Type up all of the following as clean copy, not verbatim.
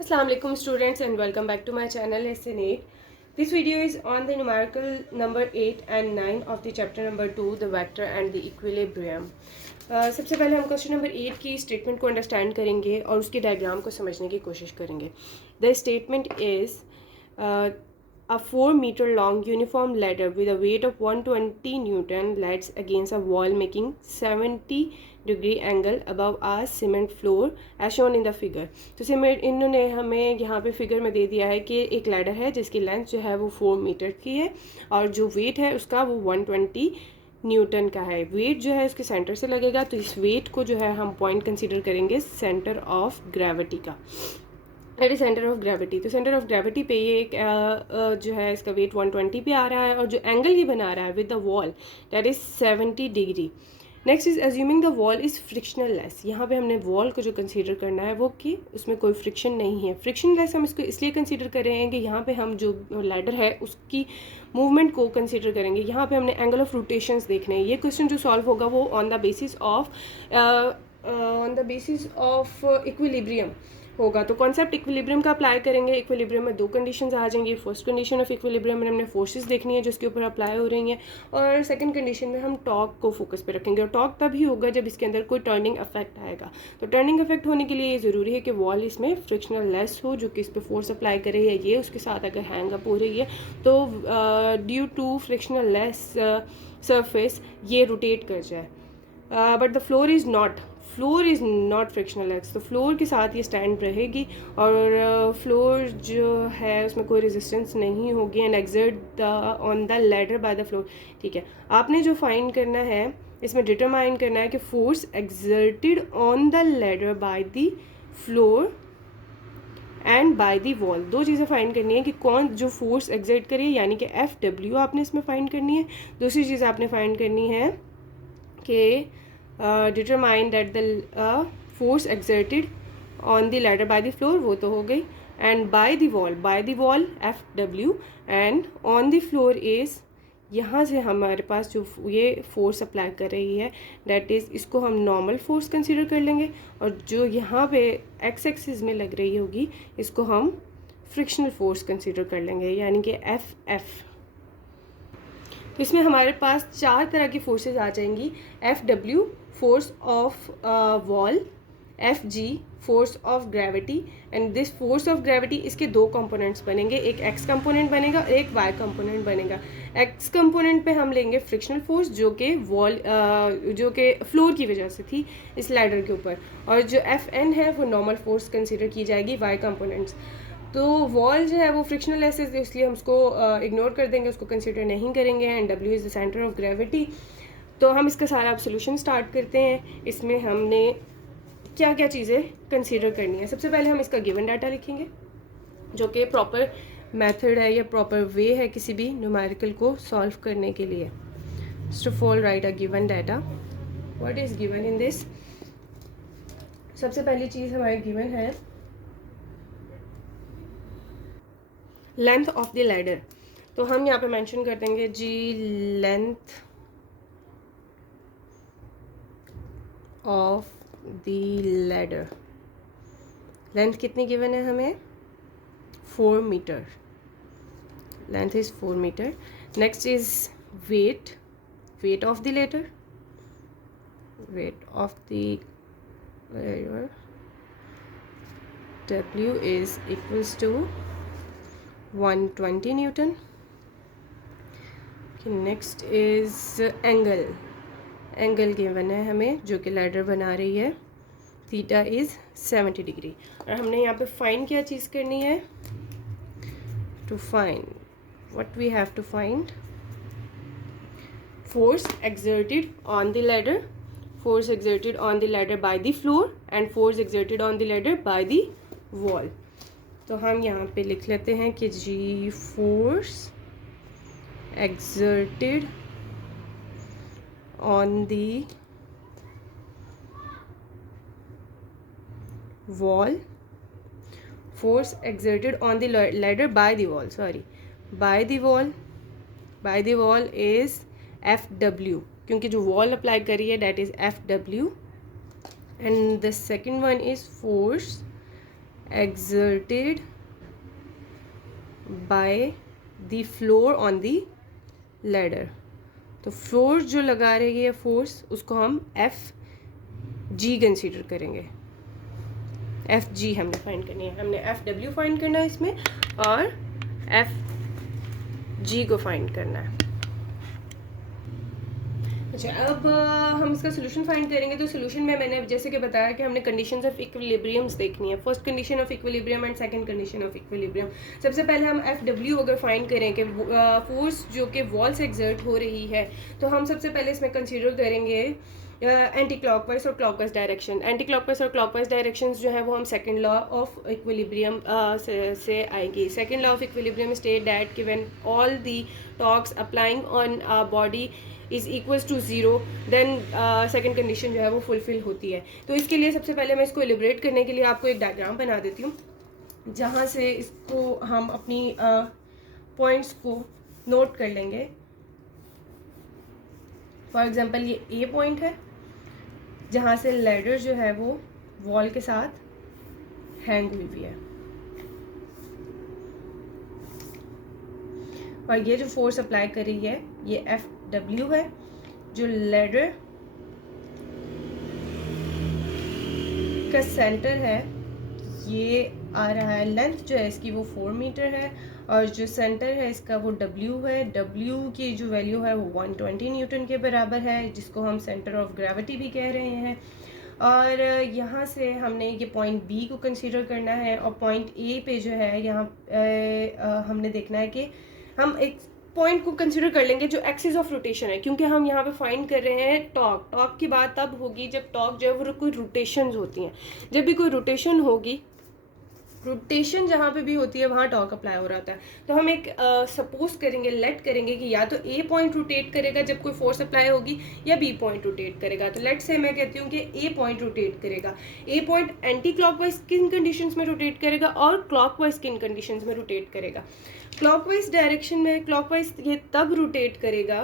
Assalamu alaikum students and welcome back to my channel Lesson 8. This video is on the numerical number 8 and 9 of the chapter number 2 the vector and the equilibrium. सबसे पहले हम question number 8 की statement को understand करेंगे और उसके diagram को समझने की कोशिश करेंगे. The statement is a 4-meter long uniform ladder with a weight of 120 Newton lads against a wall making 70-degree angle above a cement floor as shown in the figure. तो इन्होंने हमें यहाँ पे फिगर में दे दिया है कि एक लैडर है जिसकी लेंथ जो है वो 4 मीटर की है और जो वेट है उसका वो 120 न्यूटन का है. वेट जो है उसके सेंटर से लगेगा, तो इस वेट को जो है हम पॉइंट कंसीडर करेंगे सेंटर ऑफ ग्रेविटी का. That is centre of gravity. तो सेंटर ऑफ ग्रेविटी पे ये एक जो है इसका वेट 120 पे आ रहा है और जो एंगल ये बना रहा है with the wall that is 70 degree. Next is assuming the wall is frictional less. यहाँ पे हमने वॉल को जो कंसीडर करना है वो कि उसमें कोई फ्रिक्शन नहीं है. फ्रिक्शन लेस हम इसको इसलिए कंसीडर कर रहे हैं कि यहाँ पे हम जो लैडर है उसकी मूवमेंट को कंसीडर करेंगे. यहाँ पे हमने एंगल ऑफ रोटेशंस देखने हैं. ये क्वेश्चन जो सॉल्व होगा वो on the basis of equilibrium होगा. तो कॉन्सेप्ट इक्विलिब्रियम का अप्लाई करेंगे. इक्विलिब्रियम में दो कंडीशंस आ जाएंगी. फर्स्ट कंडीशन ऑफ इक्विलिब्रियम में हमने फोर्सेस देखनी है जिसके ऊपर अप्लाई हो रही हैं, और सेकंड कंडीशन में हम टॉर्क को फोकस पे रखेंगे. और टॉर्क तभी होगा जब इसके अंदर कोई टर्निंग इफेक्ट आएगा. तो टर्निंग इफेक्ट होने के लिए ये ज़रूरी है कि वॉल इसमें फ्रिक्शनल लेस हो, जो कि इस पर फोर्स अप्लाई करे या ये उसके साथ अगर हैंग अप हो रही है तो due to frictional less surface ये रोटेट कर जाए. But the floor is not frictional less. तो फ्लोर के साथ ये स्टैंड रहेगी और फ्लोर जो है उसमें कोई रेजिस्टेंस नहीं होगी. And exert on the ladder bye the floor. ठीक है, आपने जो फाइंड करना है इसमें डिटरमाइन करना है कि force exerted on the ladder bye the floor and by the wall. दो चीज़ें फाइंड करनी है कि कौन जो फोर्स एक्सर्ट करे, यानी कि FW आपने इसमें फाइंड करनी है. दूसरी चीज़ आपने फाइंड करनी है कि determine that the force exerted on the ladder bye the floor, वो तो हो गई. And bye the wall FW and on the floor is, यहाँ से हमारे पास जो ये फोर्स अप्लाई कर रही है दैट इज़, इसको हम नॉर्मल फोर्स कंसीडर कर लेंगे, और जो यहाँ पे एक्स एक्सिस में लग रही होगी इसको हम फ्रिक्शनल फोर्स कंसीडर कर लेंगे, यानी कि FF. तो इसमें हमारे पास चार तरह की फोर्सेस आ जाएंगी. FW force of wall, FG force of gravity, and this force of gravity इसके दो कंपोनेंट्स बनेंगे. एक एक्स कंपोनेंट बनेगा और एक वाई कंपोनेंट बनेगा. एक्स कंपोनेंट पे हम लेंगे फ्रिक्शनल फोर्स जो कि जो कि फ्लोर की वजह से थी इस लैडर के ऊपर, और जो FN है वो नॉर्मल फोर्स कंसीडर की जाएगी वाई कंपोनेंट्स. तो वॉल जो है वो फ्रिक्शनल लेस है इसलिए हम उसको इग्नोर कर देंगे, उसको कंसीडर नहीं करेंगे. And W is the centre of gravity. तो हम इसका सारा अब सोल्यूशन स्टार्ट करते हैं. इसमें हमने क्या क्या चीज़ें कंसीडर करनी है. सबसे पहले हम इसका गिवन डाटा लिखेंगे जो कि प्रॉपर मेथड है या प्रॉपर वे है किसी भी न्यूमेरिकल को सॉल्व करने के लिए. First of all right a given data. What is given in this? सबसे पहली चीज़ हमारी गिवन है लेंथ ऑफ द लैडर. तो हम यहाँ पे मेंशन कर देंगे जी length of the ladder. Length कितनी गिवन है हमें? 4 metre. Length is 4 metre. Next is weight of the ladder. Weight of the ladder W is equals to 120 Newton. Next is angle given है हमें जो कि लैडर बना रही है. Theta is 70 degree. और हमने यहाँ पे फाइंड क्या चीज़ करनी है? To find what we have to find force exerted on the ladder, force exerted on the ladder bye the floor and force exerted on the ladder bye the wall. तो हम यहाँ पे लिख लेते हैं कि जी force exerted on the wall, force exerted on the ladder by the wall, by the wall is FW, क्योंकि जो wall अप्लाई करी है that is FW. and the second one is force exerted by the floor on the ladder। तो force जो लगा रही है force, उसको हम एफ जी कंसीडर करेंगे। एफ जी हमने फाइंड करनी है, हमने एफ डब्ल्यू फाइंड करना है इसमें, और एफ जी को फाइंड करना है। अच्छा, अब हम इसका सोल्यूशन फाइंड करेंगे। तो सोल्यूशन में मैंने जैसे कि बताया कि हमने कंडीशंस ऑफ इक्विलिब्रियम्स देखनी है, first condition of equilibrium and second condition of equilibrium. सबसे पहले हम एफ डब्ल्यू अगर फाइंड करें कि फोर्स जो कि वॉल से एक्सर्ट हो रही है, तो हम सबसे पहले इसमें कंसीडर करेंगे एंटी क्लॉकवाइज और क्लॉकवाइज डायरेक्शन। एंटी क्लॉकवाइज और क्लॉकवाइज डायरेक्शंस जो है वो हम सेकंड लॉ ऑफ इक्विलिब्रियम से आएगी। Second law of equilibrium state that कि when all the torques applying on body is equals to zero, then second condition जो है वो फुलफिल होती है। तो इसके लिए सबसे पहले मैं इसको एलिब्रेट करने के लिए आपको एक डायग्राम बना देती हूँ, जहाँ से इसको हम अपनी पॉइंट्स को नोट कर लेंगे। फॉर एग्जांपल ये ए पॉइंट है, जहाँ से लैडर जो है वो वॉल के साथ हैंग हुई हुई है, और ये जो फोर्स अप्लाई कर रही है ये एफ डब्ल्यू है। जो लैडर का सेंटर है ये आ रहा है, लेंथ जो है इसकी वो 4 मीटर है, और जो सेंटर है इसका वो डब्ल्यू है। डब्ल्यू की जो वैल्यू है वो 120 न्यूटन के बराबर है, जिसको हम सेंटर ऑफ ग्रेविटी भी कह रहे हैं। और यहाँ से हमने ये पॉइंट बी को कंसीडर करना है, और पॉइंट ए पे जो है यहाँ हमने देखना है कि हम एक पॉइंट को कंसीडर कर लेंगे जो एक्सिस ऑफ रोटेशन है, क्योंकि हम यहाँ पे फाइंड कर रहे हैं टॉर्क। टॉर्क की बात तब होगी जब टॉर्क जो है वो कोई रोटेशंस होती हैं। जब भी कोई रोटेशन होगी, रोटेशन जहाँ पे भी होती है वहाँ टॉर्क अप्लाई हो रहा है। तो हम एक सपोज करेंगे, लेट करेंगे कि या तो ए पॉइंट रोटेट करेगा जब कोई फोर्स अप्लाई होगी, या बी पॉइंट रोटेट करेगा। तो लेट से मैं कहती हूँ कि ए पॉइंट रोटेट करेगा। ए पॉइंट एंटी क्लॉकवाइज किन कंडीशंस में रोटेट करेगा और क्लॉकवाइज किन कंडीशंस में रोटेट करेगा। क्लॉकवाइज डायरेक्शन में क्लॉकवाइज ये तब रोटेट करेगा,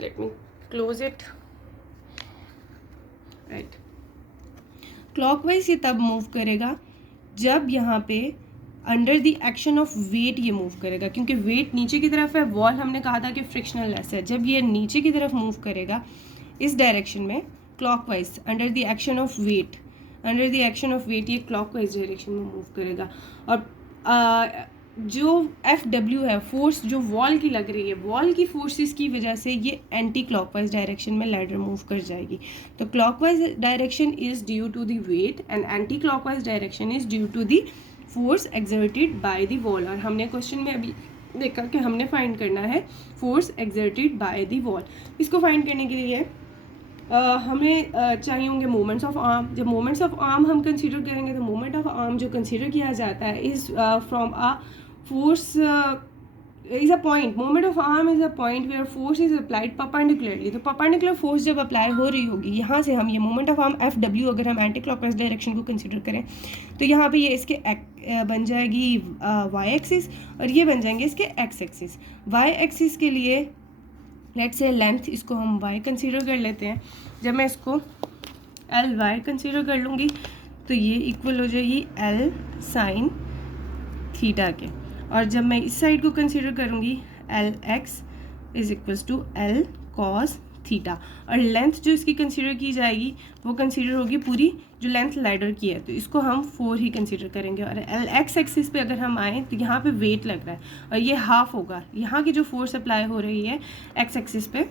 let me close it, right. Clockwise ये तब मूव करेगा जब यहाँ पे under the action of weight ये मूव करेगा, क्योंकि वेट नीचे की तरफ है, वॉल हमने कहा था कि फ्रिक्शनल लेस है। जब ये नीचे की तरफ मूव करेगा इस डायरेक्शन में clockwise under the action of weight, under the action of weight ये क्लॉकवाइज डायरेक्शन में मूव करेगा। और जो एफ डब्ल्यू है, फोर्स जो वॉल की लग रही है, वॉल की फोर्सेस की वजह से ये एंटी क्लॉकवाइज डायरेक्शन में लैडर मूव कर जाएगी। तो clockwise direction is due to the weight and anti clockwise direction is due to the force exerted by the wall. और हमने क्वेश्चन में अभी देखा कि हमने फाइंड करना है force exerted by the wall. इसको फाइंड करने के लिए हमें चाहिए होंगे मोमेंट्स ऑफ आर्म। जब मोमेंट्स ऑफ आर्म हम कंसीडर करेंगे तो मोमेंट ऑफ आर्म जो कंसीडर किया जाता है is from a force is a point, moment of arm is a point where force is applied perpendicularly। तो perpendicular force जब अप्लाई हो रही होगी, यहाँ से हम ये moment of arm F W अगर हम एंटी क्लॉकवाइज डायरेक्शन को कंसिडर करें तो यहाँ पे ये इसके बन जाएगी वाई एक्सिस, और ये बन जाएंगे इसके एक्स एक्सिस। वाई एक्सिस के लिए लेट्स से लेंथ, इसको हम वाई कंसिडर कर लेते हैं। जब मैं इसको एल वाई कंसिडर कर लूँगी तो ये इक्वल हो जाएगी एल साइन थीटा के, और जब मैं इस साइड को कंसीडर करूँगी L X is equals to L cos theta. और लेंथ जो इसकी कंसीडर की जाएगी वो कंसीडर होगी पूरी जो लेंथ लैडर की है, तो इसको हम 4 ही कंसीडर करेंगे। और एल एक्स एक्सिस पे अगर हम आएँ तो यहाँ पे वेट लग रहा है, और ये हाफ होगा। यहाँ की जो फोर्स अप्लाई हो रही है एक्स एक्सिस पे,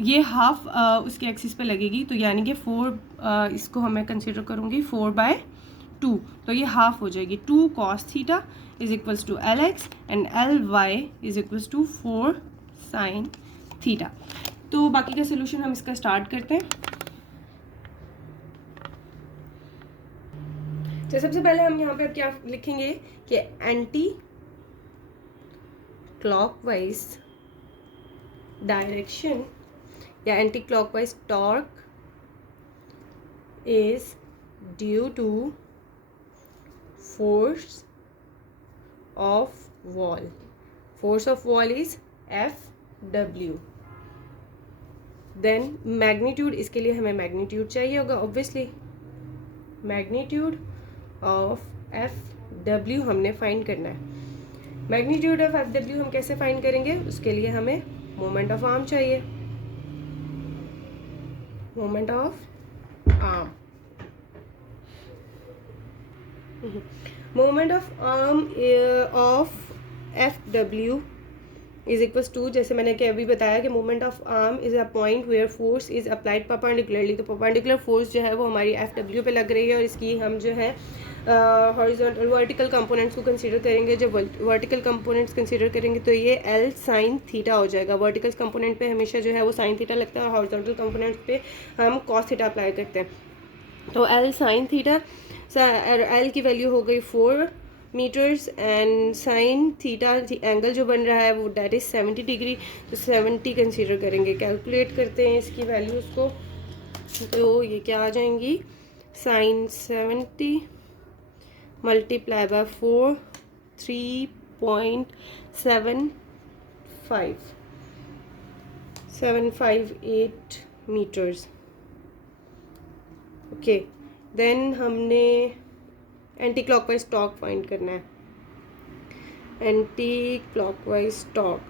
ये हाफ उसके एक्सिस पे लगेगी, तो यानी कि 4 इसको हमें कंसीडर करूँगी 4/2, तो ये हाफ हो जाएगी। 2 cos theta is equals to L X and L Y is equals to 4 sin theta. तो बाकी का सोल्यूशन हम इसका स्टार्ट करते हैं। तो सबसे पहले हम यहाँ पे क्या लिखेंगे कि एंटी क्लॉकवाइज डायरेक्शन या anti clockwise torque is due to force of wall. Force of wall is FW. Then magnitude, इसके लिए हमें magnitude चाहिए होगा obviously। magnitude of F W हमने फाइंड करना है। मैग्नीट्यूड ऑफ एफ डब्ल्यू हम कैसे फाइंड करेंगे, उसके लिए हमें मोमेंट ऑफ आर्म चाहिए। Moment of arm, moment of arm of F W is equals to, जैसे मैंने कि अभी बताया कि moment of arm is a point where force is applied perpendicularly. तो परपेंडिकुलर फोर्स जो है वो हमारी एफ डब्ल्यू पे लग रही है, और इसकी हम जो है हॉरिजॉन्टल वर्टिकल कंपोनेंट्स को कंसीडर करेंगे। जब वर्टिकल कंपोनेंट्स कंसीडर करेंगे तो ये एल साइन थीटा हो जाएगा। वर्टिकल कंपोनेंट पे हमेशा जो है वो साइन थीटा लगता है, और हॉरिजॉन्टल कंपोनेंट्स पे हम कॉस थीटा अप्लाई करते हैं। तो एल साइन थीटा, एल की वैल्यू हो गई 4 metres, and sine theta angle जो बन रहा है वो डेट इज़ 70 डिग्री। तो 70 कंसीडर करेंगे। कैलकुलेट करते हैं इसकी वैल्यूज़ को, तो ये क्या आ जाएंगी, sine 70 multiply by 4, 3.758 metres. Okay, then हमने एंटी क्लॉकवाइज टॉर्क फाइंड करना है। Anti clockwise torque,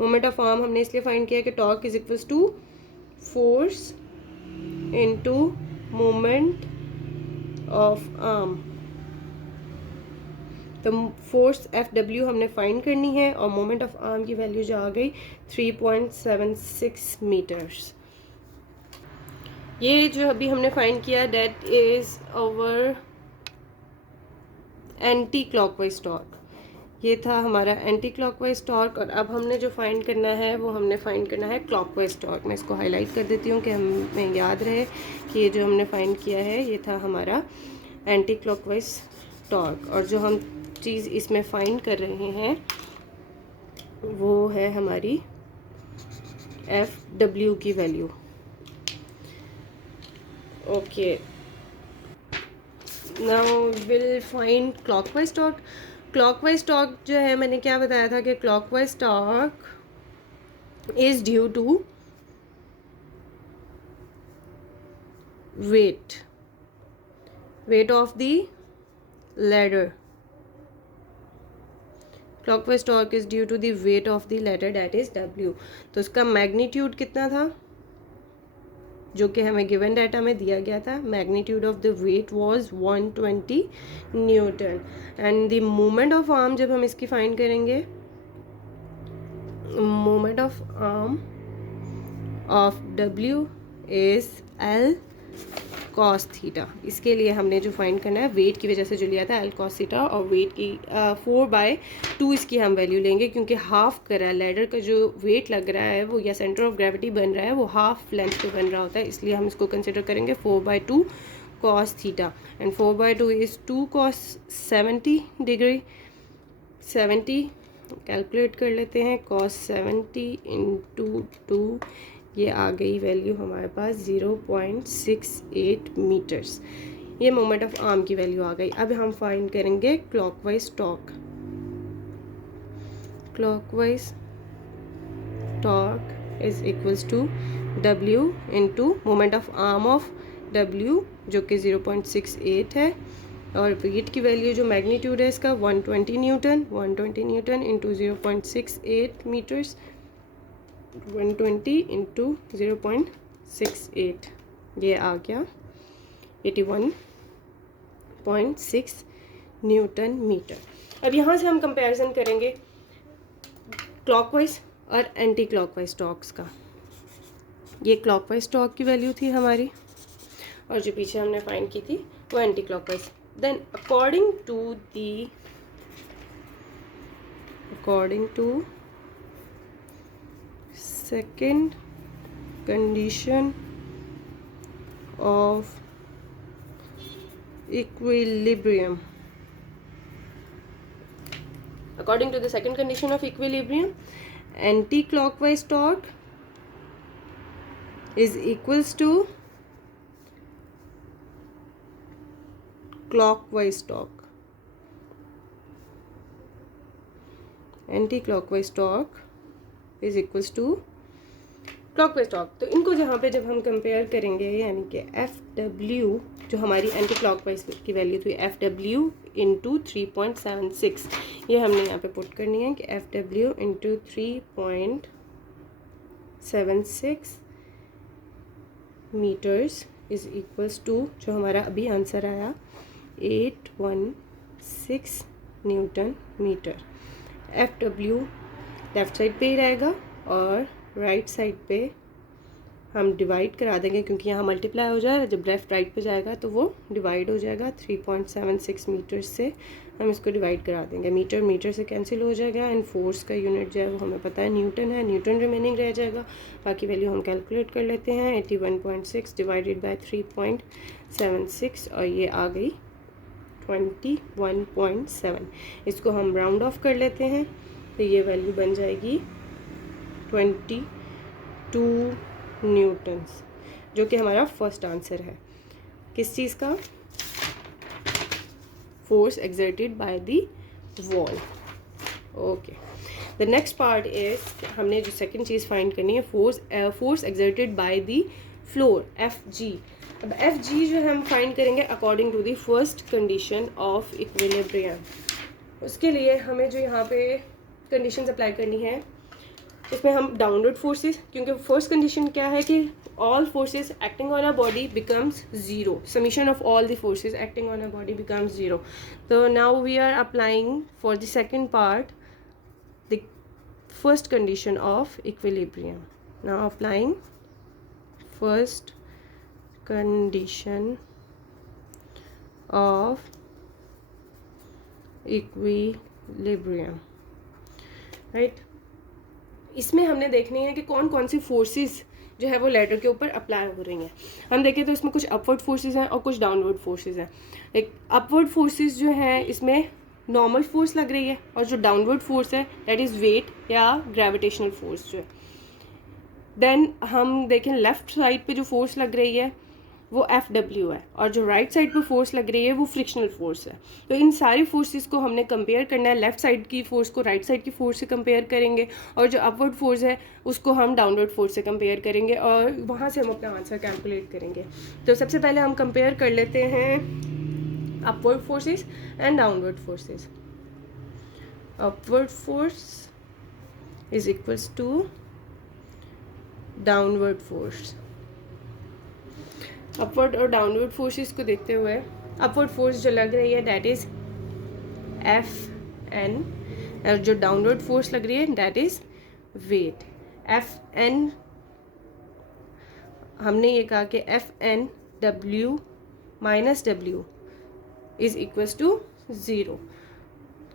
moment of arm हमने इसलिए फाइंड किया कि torque is equals to force into moment of arm. तो फोर्स एफ डब्ल्यू हमने फाइंड करनी है, और मोमेंट ऑफ आर्म की वैल्यू जो आ गई 3.76 मीटर्स। ये जो अभी हमने फाइंड किया that is our anti clockwise torque. ये था हमारा एंटी क्लॉकवाइज टॉर्क, और अब हमने जो फाइंड करना है वो हमने फाइंड करना है क्लॉकवाइज टॉर्क। मैं इसको हाईलाइट कर देती हूँ कि हमें याद रहे कि ये जो हमने फाइंड किया है ये था हमारा एंटी क्लॉकवाइज टॉर्क, और जो हम चीज़ इसमें फाइंड कर रहे हैं वो है हमारी एफ डब्ल्यू की value. Okay, now will find clockwise torque. Clockwise torque जो है, मैंने क्या बताया था कि clockwise torque is due to weight of the ladder. Clockwise torque is due to the weight of the ladder that is W. तो इसका magnitude कितना था, जो कि हमें गिवन डाटा में दिया गया था। Magnitude of the wait was 120 Newton, and the moment of arm जब हम इसकी फाइंड करेंगे, moment of arm of W is L cos theta. इसके लिए हमने जो फाइंड करना है, वेट की वजह से जो लिया था एल कॉस थीटा, और वेट की 4/2 इसकी हम वैल्यू लेंगे, क्योंकि हाफ करा लैडर का जो वेट लग रहा है वो, या सेंटर ऑफ ग्रेविटी बन रहा है, वो हाफ लेंथ पे बन रहा होता है, इसलिए हम इसको कंसिडर करेंगे 4/2 cos theta, and 4/2 is 2 cos 70 degree. 70 calculate कर लेते हैं, cos 70 इंटू 2, ये आ गई वैल्यू हमारे पास 0.68 मीटर्स। ये मोमेंट ऑफ आर्म की वैल्यू आ गई। अब हम फाइंड करेंगे clockwise torque. Clockwise torque is equals to W into moment of arm of W, जो कि 0.68 है, और वेट की वैल्यू जो मैग्नीट्यूड है इसका 120 newton. 120 newton into 0.68 metres, 120 into 0.68, ये आ गया 81.6 न्यूटन मीटर। अब यहाँ से हम कंपैरिजन करेंगे क्लॉकवाइज और एंटी क्लॉकवाइज टॉर्क्स का। ये क्लॉकवाइज टॉर्क की वैल्यू थी हमारी, और जो पीछे हमने फाइंड की थी वो anti clockwise. Then according to second condition of equilibrium. According to the second condition of equilibrium, anti-clockwise torque is equals to clockwise torque. Anti-clockwise torque is equals to clockwise torque, तो इनको जहाँ पे जब हम compare करेंगे, यानी कि F W जो हमारी एंटी क्लॉकवाइज की वैल्यू थी, एफ डब्ल्यू इंटू 3.76, ये हमने यहाँ पे पुट करनी है कि F W into 3.76 metres is equals to, जो हमारा अभी आंसर आया 816 newton metre. F W left side पे ही रहेगा और राइट साइड पे हम डिवाइड करा देंगे, क्योंकि यहाँ मल्टीप्लाई हो जाएगा, जब लेफ्ट राइट पे जाएगा तो वो डिवाइड हो जाएगा। 3.76 मीटर से हम इसको डिवाइड करा देंगे, मीटर मीटर से कैंसिल हो जाएगा, एंड फोर्स का यूनिट जो है वो हमें पता है न्यूटन है, न्यूटन रिमेनिंग रह जाएगा। बाकी वैल्यू हम कैलकुलेट कर लेते हैं, 81.6 डिवाइडेड बाय 3.76 और ये आ गई 21.7। इसको हम राउंड ऑफ कर लेते हैं तो ये वैल्यू बन जाएगी 22 न्यूटन्स, जो कि हमारा फर्स्ट आंसर है किस चीज़ का, force exerted by the wall. Okay, the next part is, हमने जो सेकंड चीज़ फाइंड करनी है, force exerted by the floor, F G. अब एफ जी जो हम फाइंड करेंगे according to the first condition of equilibrium. उसके लिए हमें जो यहाँ पे कंडीशंस अप्लाई करनी है, इसमें हम डाउनवर्ड फोर्सेस, क्योंकि फर्स्ट कंडीशन क्या है कि all forces acting on a body becomes zero, summation of all the forces acting on a body becomes zero. तो now we are applying for the second part the first condition of equilibrium. Now applying first condition of equilibrium, right. इसमें हमने देखनी है कि कौन कौन सी forces जो है वो लेटर के ऊपर अप्लाई हो रही हैं। हम देखें तो इसमें कुछ अपवर्ड फोर्सेस हैं और कुछ डाउनवर्ड फोर्सेस हैं। एक अपवर्ड फोर्सेस जो हैं इसमें नॉर्मल फोर्स लग रही है, और जो डाउनवर्ड फोर्स है दैट इज़ वेट या ग्रेविटेशनल फोर्स जो है। देन हम देखें लेफ़्ट साइड पे जो फोर्स लग रही है वो एफ डब्ल्यू है, और जो राइट साइड पे फोर्स लग रही है वो फ्रिक्शनल फोर्स है। तो इन सारी फोर्सेस को हमने कंपेयर करना है, लेफ्ट साइड की फोर्स को राइट साइड की फोर्स से कंपेयर करेंगे, और जो अपवर्ड फोर्स है उसको हम डाउनवर्ड फोर्स से कंपेयर करेंगे, और वहाँ से हम अपना आंसर कैलकुलेट करेंगे। तो सबसे पहले हम कंपेयर कर लेते हैं upward forces and downward forces. Upward force is equals to downward force. Upward और डाउनवर्ड फोर्सेस को देखते हुए, अपवर्ड फोर्स जो लग रही है दैट इज़ एफ एन, और जो डाउनवर्ड फोर्स लग रही है that is weight F N. हमने ये कहा कि F N W minus W is equals to zero,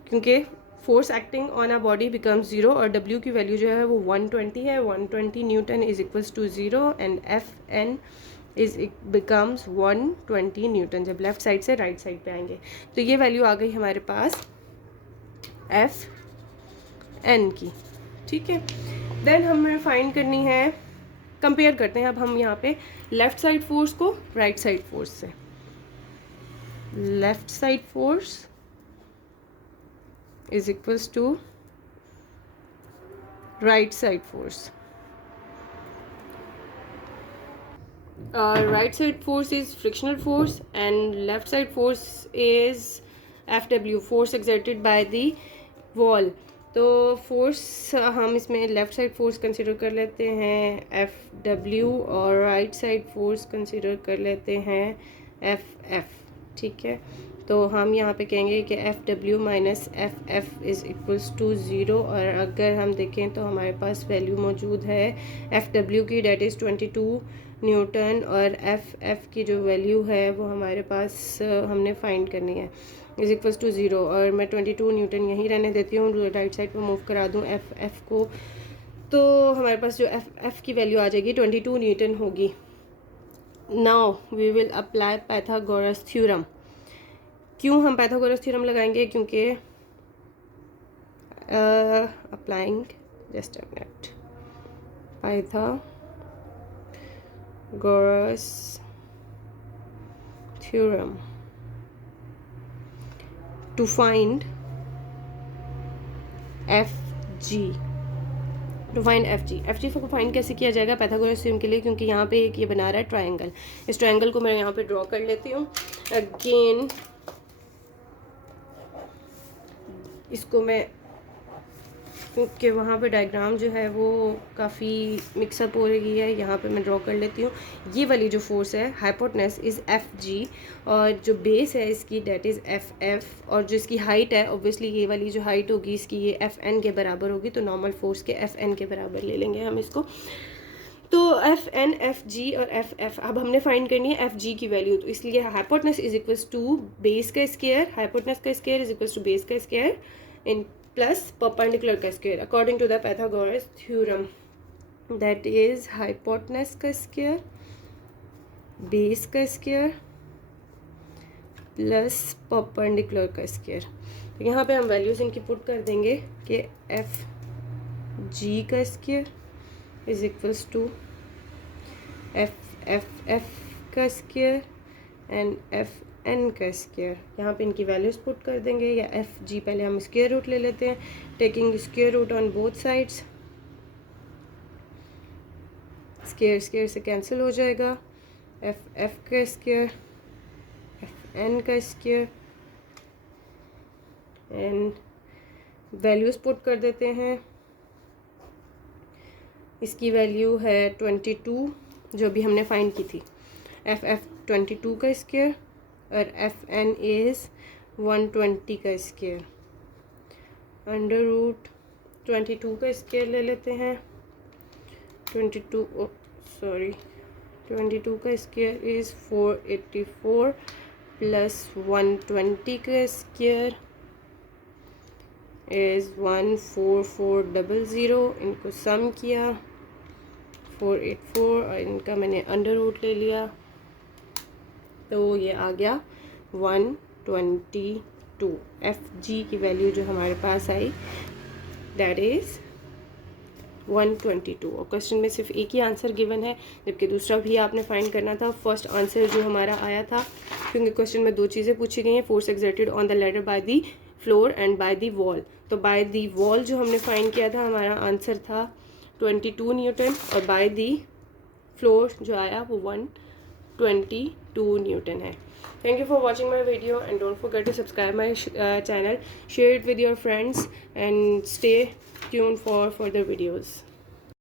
क्योंकि force acting on a body becomes zero, और डब्ल्यू की वैल्यू जो है वो 120 है, 120 newton is equals to zero, and F N is becomes 120 newton जब लेफ्ट साइड से right side पे आएंगे। तो ये वैल्यू आ गई हमारे पास एफ एन की, ठीक है। देन हमें फाइंड करनी है, कंपेयर करते हैं अब हम यहाँ पे लेफ्ट साइड फोर्स को राइट साइड फोर्स से। Left side force is equals to right side force. Right side force is frictional force and left side force is FW, force exerted by the wall। तो force हम इसमें left side force consider कर लेते हैं FW, और right side force consider कर लेते हैं FF, ठीक है। तो हम यहाँ पे कहेंगे कि FW minus FF is equals to zero, और अगर हम देखें तो हमारे पास वैल्यू मौजूद है FW की, डेट इज़ 22 न्यूटन, और FF की जो वैल्यू है वो हमारे पास हमने फाइंड करनी है, इज़ इक्वल्स टू ज़ीरो। और मैं 22 न्यूटन यहीं रहने देती हूँ, राइट साइड पे मूव करा दूँ FF को, तो हमारे पास जो FF की वैल्यू आ जाएगी 22 न्यूटन होगी। Now we will apply Pythagoras theorem. क्यों हम पाइथागोरस थ्योरम लगाएंगे, क्योंकि applying just a minute Pythagoras theorem to find FG, to find F G को फाइंड कैसे किया जाएगा पाइथागोरस थ्योरम के लिए, क्योंकि यहाँ पे एक ये बना रहा है ट्रायंगल। इस ट्रायंगल को मैं यहाँ पे ड्रॉ कर लेती हूँ। अगेन इसको मैं, क्योंकि वहाँ पे डायग्राम जो है वो काफ़ी मिक्सअप हो रही है, यहाँ पे मैं ड्रॉ कर लेती हूँ। ये वाली जो फोर्स है हाइपोटेनस इज़ एफ जी, और जो बेस है इसकी डेट इज़ एफ एफ, और जो इसकी हाइट है ऑब्वियसली ये वाली जो हाइट होगी इसकी ये एफ एन के बराबर होगी, तो नॉर्मल फोर्स के एफ एन के बराबर ले लेंगे हम इसको। तो एफ एन एफ जी और एफ एफ अब हमने फाइंड करनी है एफ जी की वैल्यू, तो इसलिए hypotenuse is equals to base का स्क्वायर, हाइपोटेनस का square is equals to base का स्क्वायर इन प्लस परपेंडिकुलर का square according to the Pythagoras theorem, that is hypotenuse का स्क्वायर बेस का स्क्वायर प्लस परपेंडिकुलर का स्क्वायर। तो यहाँ पे हम वैल्यूज इनकी पुट कर देंगे कि एफ जी का square is equals to F F F का स्क्वायर एंड एफ एन का स्क्वायर। यहाँ पे इनकी वैल्यूज पुट कर देंगे, या एफ जी पहले हम स्क्वायर रूट ले लेते हैं, taking square root on both sides, square square से कैंसिल हो जाएगा, एफ एफ का स्क्वायर एफ एन का स्क्वायर, एंड वैल्यूज पुट कर देते हैं। इसकी वैल्यू है 22 जो भी हमने फाइंड की थी, एफ एफ 22 का स्क्वायर और एफ एन इज़ 120 का स्क्वायर, अंडर रूट 22 का स्क्वायर ले लेते हैं, 22 का स्क्वायर इज़ 484 प्लस 120 का स्क्वायर इज़ 14400, इनको सम किया 484 और इनका मैंने अंडर रूट ले लिया, तो ये आ गया 122। एफ जी की वैल्यू जो हमारे पास आई दैट इज़ 122, और क्वेश्चन में सिर्फ एक ही आंसर गिवन है, जबकि दूसरा भी आपने फाइंड करना था। फर्स्ट आंसर जो हमारा आया था, क्योंकि क्वेश्चन में दो चीज़ें पूछी गई हैं, force exerted on the ladder by the floor and by the wall, तो बाय दी वॉल जो हमने फाइंड किया था हमारा आंसर था 22 न्यूटन, और बाय दी फ्लोर जो आया वो 122 न्यूटन है। Thank you for watching my video, and don't forget to subscribe my channel, share it with your friends, and stay tuned for further videos.